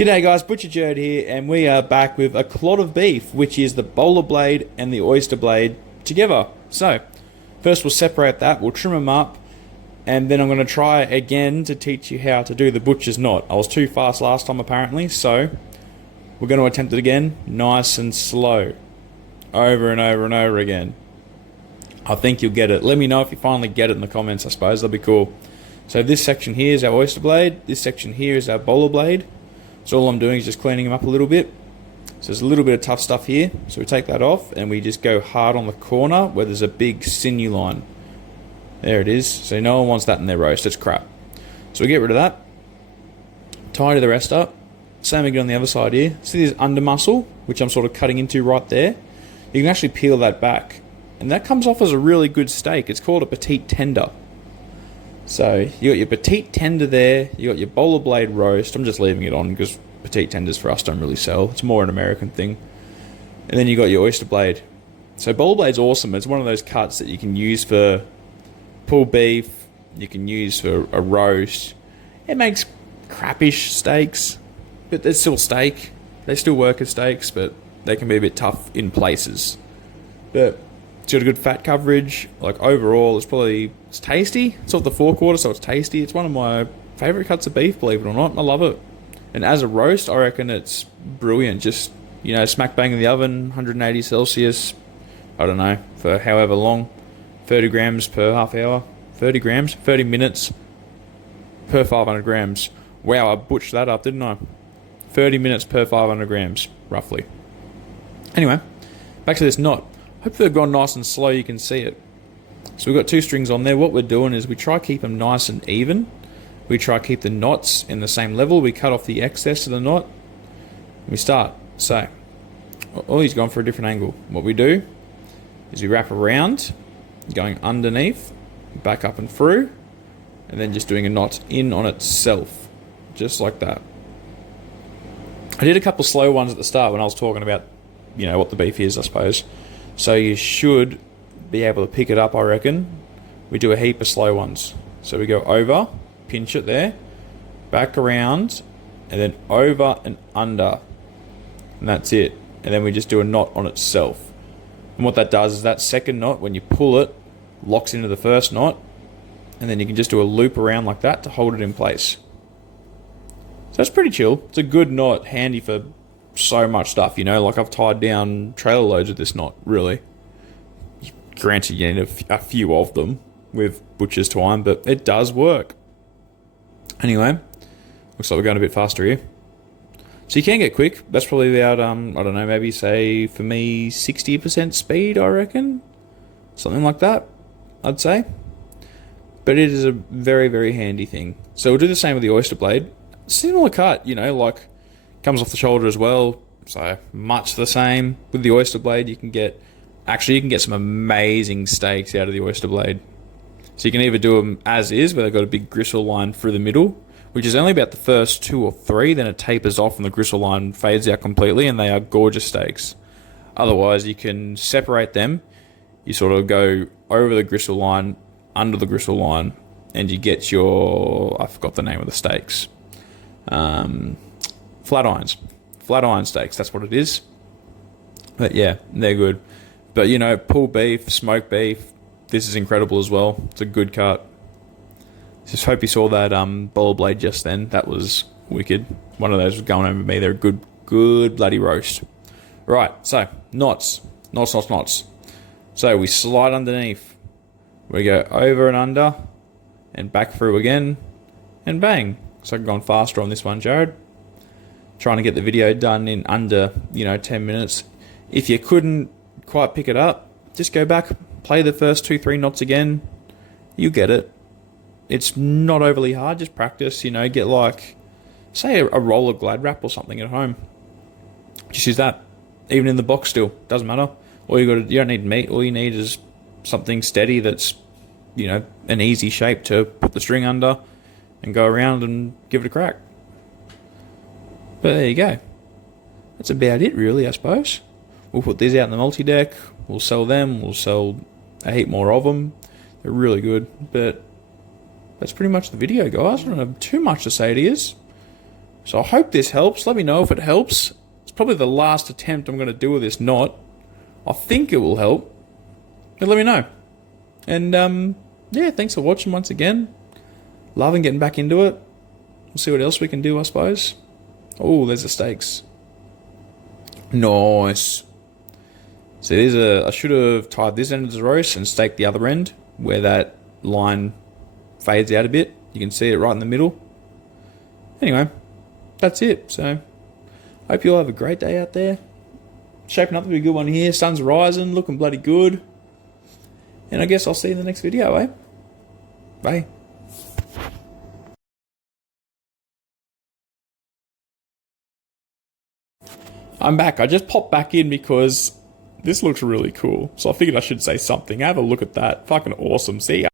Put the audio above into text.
G'day guys, Butchery here, and we are back with a clod of beef, which is the bowler blade and the oyster blade together. So, first we'll separate that, we'll trim them up, and then I'm going to try again to teach you how to do the butcher's knot. I was too fast last time apparently, so we're going to attempt it again, nice and slow, over and over and over again. I think you'll get it. Let me know if you finally get it in the comments, I suppose, that'll be cool. So this section here is our oyster blade, this section here is our bowler blade. So all I'm doing is just cleaning them up a little bit. So there's a little bit of tough stuff here. So we take that off and we just go hard on the corner where there's a big sinew line. There it is. So no one wants that in their roast. It's crap. So we get rid of that. Tidy the rest up. Same again on the other side here. See this under muscle, which I'm sort of cutting into right there? You can actually peel that back. And that comes off as a really good steak. It's called a petite tender. So you got your petite tender there, you got your bowler blade roast. I'm just leaving it on because petite tenders for us don't really sell. It's more an American thing. And then you got your oyster blade. So bowler blade's awesome. It's one of those cuts that you can use for pulled beef, you can use for a roast. It makes crappish steaks, but they're still steak. They still work as steaks, but they can be a bit tough in places. But it's got a good fat coverage. Like overall, it's tasty. It's off the forequarter, so it's tasty. It's one of my favourite cuts of beef, believe it or not. I love it. And as a roast, I reckon it's brilliant. Just, you know, smack bang in the oven, 180 Celsius, I don't know, for however long. 30 grams per half hour. 30 grams? 30 minutes per 500 grams. Wow, I butchered that up, didn't I? 30 minutes per 500 grams, roughly. Anyway, back to this knot. Hopefully they've gone nice and slow, you can see it. So we've got two strings on there. What we're doing is we try to keep them nice and even. We try to keep the knots in the same level. We cut off the excess of the knot. We start. So, Ollie's gone for a different angle. What we do is we wrap around, going underneath, back up and through, and then just doing a knot in on itself. Just like that. I did a couple slow ones at the start when I was talking about, you know, what the beef is, I suppose. So you should be able to pick it up, I reckon. We do a heap of slow ones. So we go over, pinch it there, back around, and then over and under. And that's it. And then we just do a knot on itself. And what that does is that second knot, when you pull it, locks into the first knot. And then you can just do a loop around like that to hold it in place. So that's pretty chill. It's a good knot, handy for so much stuff, you know, like I've tied down trailer loads with this knot, really. Granted, you need a few of them with butcher's twine, but it does work. Anyway, looks like we're going a bit faster here. So you can get quick. That's probably about, I don't know, maybe say, for me, 60% speed, I reckon. Something like that, I'd say. But it is a very, very handy thing. So we'll do the same with the oyster blade. Similar cut, you know, like comes off the shoulder as well, so much the same. With the oyster blade, you can get some amazing steaks out of the oyster blade. So you can either do them as is, where they've got a big gristle line through the middle, which is only about the first 2 or 3, then it tapers off and the gristle line fades out completely, and they are gorgeous steaks. Otherwise, you can separate them. You sort of go over the gristle line, under the gristle line, and you get your, I forgot the name of the steaks. Flat iron steaks, that's what it is. But yeah, they're good. But you know, pulled beef, smoked beef, this is incredible as well. It's a good cut. Just hope you saw that bowler blade just then. That was wicked. One of those was going over me. They're a good bloody roast. Right, so knots. So we slide underneath. We go over and under, and back through again, and bang. So I've gone faster on this one, Jared. Trying to get the video done in under, 10 minutes. If you couldn't quite pick it up, just go back, play the first 2-3 knots again. You get it. It's not overly hard, just practice, get like, say a roll of Glad wrap or something at home. Just use that. Even in the box still, doesn't matter. You don't need meat, all you need is something steady that's, an easy shape to put the string under and go around and give it a crack. But there you go. That's about it, really, I suppose. We'll put these out in the multi-deck. We'll sell them. We'll sell a heap more of them. They're really good. But that's pretty much the video, guys. I don't have too much to say to you. So I hope this helps. Let me know if it helps. It's probably the last attempt I'm going to do with this knot. I think it will help. But let me know. And, yeah, thanks for watching once again. Loving getting back into it. We'll see what else we can do, I suppose. Oh, there's the steaks. Nice. So there's I should have tied this end of the roast and staked the other end where that line fades out a bit. You can see it right in the middle. Anyway, that's it. So, hope you all have a great day out there. Shaping up to be a good one here. Sun's rising, looking bloody good. And I guess I'll see you in the next video, eh? Bye. I'm back. I just popped back in because this looks really cool. So I figured I should say something. Have a look at that. Fucking awesome. See ya.